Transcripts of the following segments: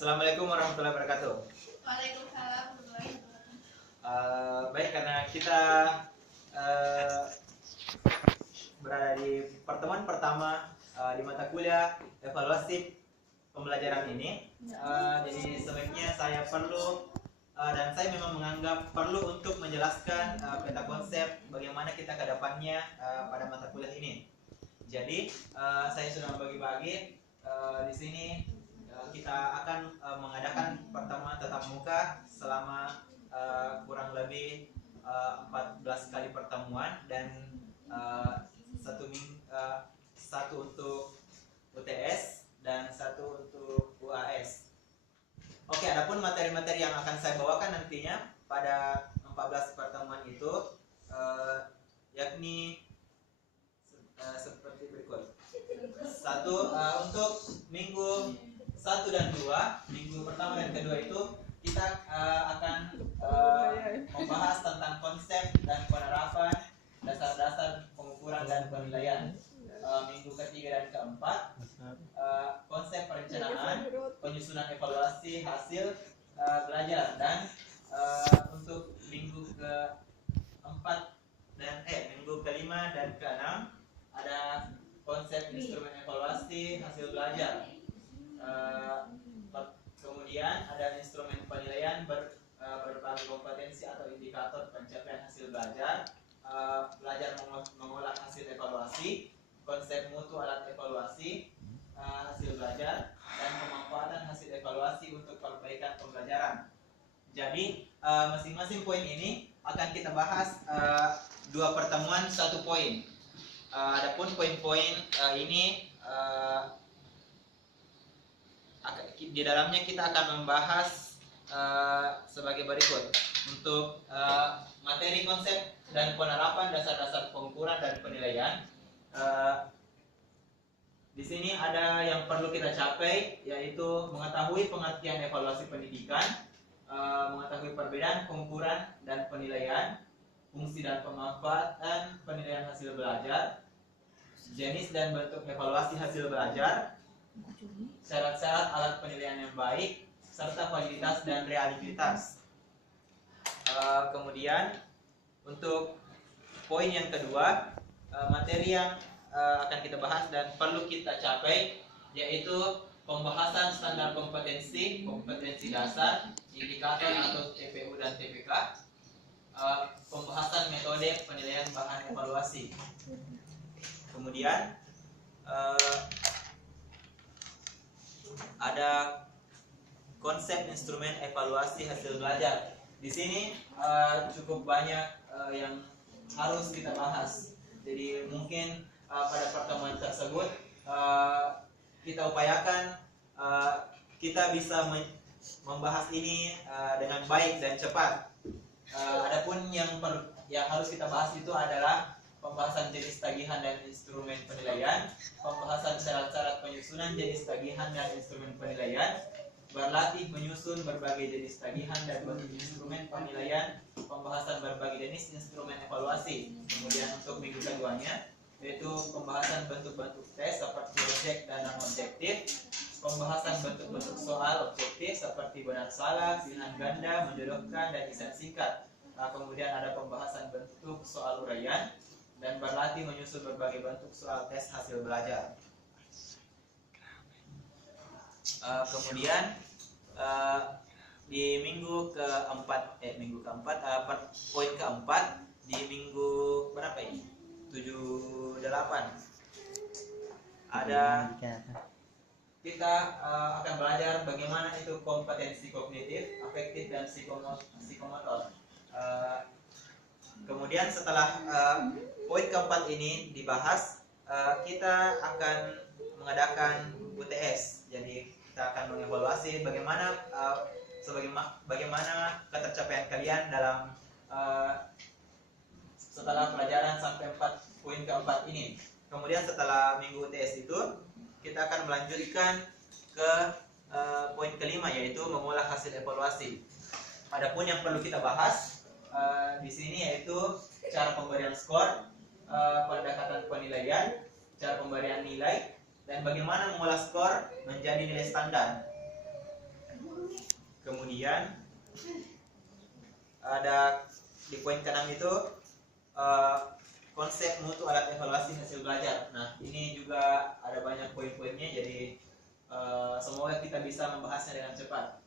Assalamualaikum warahmatullahi wabarakatuh. Waalaikumsalam warahmatullahi wabarakatuh. Baik, karena kita berada di pertemuan pertama di mata kuliah evaluasi pembelajaran ini, jadi sebaiknya saya perlu dan saya memang menganggap perlu untuk menjelaskan peta konsep bagaimana kita ke depannya pada mata kuliah ini. Jadi saya sudah membagi-bagi di sini. Kita akan mengadakan pertemuan tatap muka selama kurang lebih 14 kali pertemuan dan satu untuk UTS dan satu untuk UAS. Oke, adapun materi-materi yang akan saya bawakan nantinya pada 14 pertemuan itu yakni seperti berikut. Satu, untuk minggu 1 dan 2, minggu pertama dan kedua itu kita akan membahas tentang konsep dan penerapan dasar-dasar pengukuran dan penilaian. Minggu ketiga dan keempat, konsep perencanaan, penyusunan evaluasi hasil belajar, dan untuk minggu keempat dan minggu kelima dan keenam ada konsep instrumen evaluasi hasil belajar. Kemudian ada instrumen penilaian berbagai kompetensi atau indikator pencapaian hasil belajar, belajar mengolah hasil evaluasi, konsep mutu alat evaluasi hasil belajar, dan pemanfaatan hasil evaluasi untuk perbaikan pembelajaran. Jadi masing-masing poin ini akan kita bahas 2 pertemuan 1 poin. Adapun poin-poin ini di dalamnya kita akan membahas sebagai berikut. Untuk materi konsep dan penerapan dasar-dasar pengukuran dan penilaian, di sini ada yang perlu kita capai, yaitu mengetahui pengertian evaluasi pendidikan, mengetahui perbedaan pengukuran dan penilaian, fungsi dan pemanfaatan penilaian hasil belajar, jenis dan bentuk evaluasi hasil belajar, syarat-syarat alat penilaian yang baik, serta validitas dan realitas. Kemudian untuk poin yang kedua, materi yang akan kita bahas dan perlu kita capai yaitu pembahasan standar kompetensi, kompetensi dasar, indikator atau TPU dan TPK, pembahasan metode penilaian bahan evaluasi. Kemudian ada konsep instrumen evaluasi hasil belajar. Di sini cukup banyak yang harus kita bahas. Jadi mungkin pada pertemuan tersebut kita upayakan kita bisa membahas ini dengan baik dan cepat. Adapun yang harus kita bahas itu adalah pembahasan jenis tagihan dan instrumen penilaian, pembahasan syarat-syarat penyusunan jenis tagihan dan instrumen penilaian, berlatih menyusun berbagai jenis tagihan dan instrumen penilaian, pembahasan berbagai jenis instrumen evaluasi. Kemudian untuk minggu keduanya yaitu pembahasan bentuk-bentuk tes seperti objek dan non-objektif, pembahasan bentuk-bentuk soal objektif seperti benar salah, pilihan ganda, menjodohkan, dan lisan singkat. Kemudian ada pembahasan bentuk soal uraian dan berlatih menyusun berbagai bentuk soal tes hasil belajar. Kemudian di minggu keempat, poin keempat di minggu berapa ini? 78 ada kita akan belajar bagaimana itu kompetensi kognitif, afektif, dan psikomotor. Kemudian setelah poin keempat ini dibahas, kita akan mengadakan UTS. Jadi kita akan mengevaluasi bagaimana ketercapaian kalian dalam setelah pelajaran sampai poin keempat ini. Kemudian setelah minggu UTS itu kita akan melanjutkan ke poin kelima, yaitu mengolah hasil evaluasi. Adapun yang perlu kita bahas di sini yaitu cara pemberian skor, pendekatan penilaian, cara pemberian nilai, dan bagaimana mengolah skor menjadi nilai standar. Kemudian ada di poin ke-6 itu eh, konsep mutu alat evaluasi hasil belajar. Nah, ini juga ada banyak poin-poinnya, jadi semoga kita bisa membahasnya dengan cepat.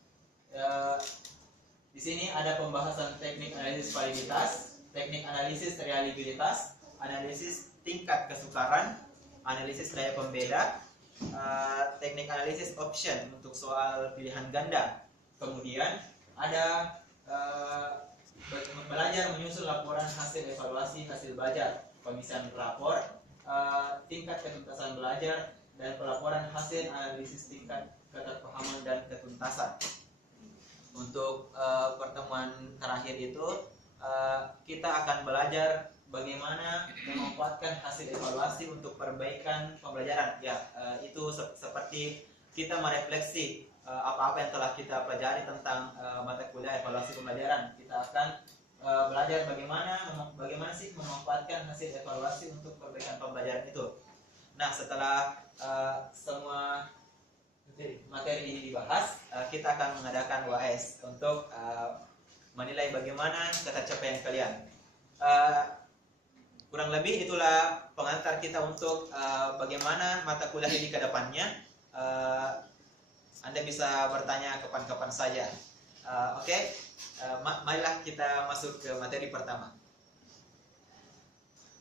Di sini ada pembahasan teknik analisis validitas, teknik analisis reliabilitas, analisis tingkat kesukaran, analisis daya pembeda, teknik analisis option untuk soal pilihan ganda. Kemudian ada belajar menyusun laporan hasil evaluasi hasil belajar, pemisihan rapor, tingkat ketuntasan belajar, dan pelaporan hasil analisis tingkat keterpahaman dan ketuntasan. Untuk pertemuan terakhir itu kita akan belajar bagaimana memanfaatkan hasil evaluasi untuk perbaikan pembelajaran. Ya, itu seperti kita merefleksi apa-apa yang telah kita pelajari tentang mata kuliah evaluasi pembelajaran. Kita akan belajar bagaimana sih memanfaatkan hasil evaluasi untuk perbaikan pembelajaran itu. Nah, setelah semua materi ini dibahas, kita akan mengadakan UAS untuk menilai bagaimana ketercapaian kalian. Kurang lebih itulah pengantar kita untuk bagaimana mata kuliah ini ke depannya. Anda bisa bertanya kapan-kapan saja. Oke, marilah kita masuk ke materi pertama.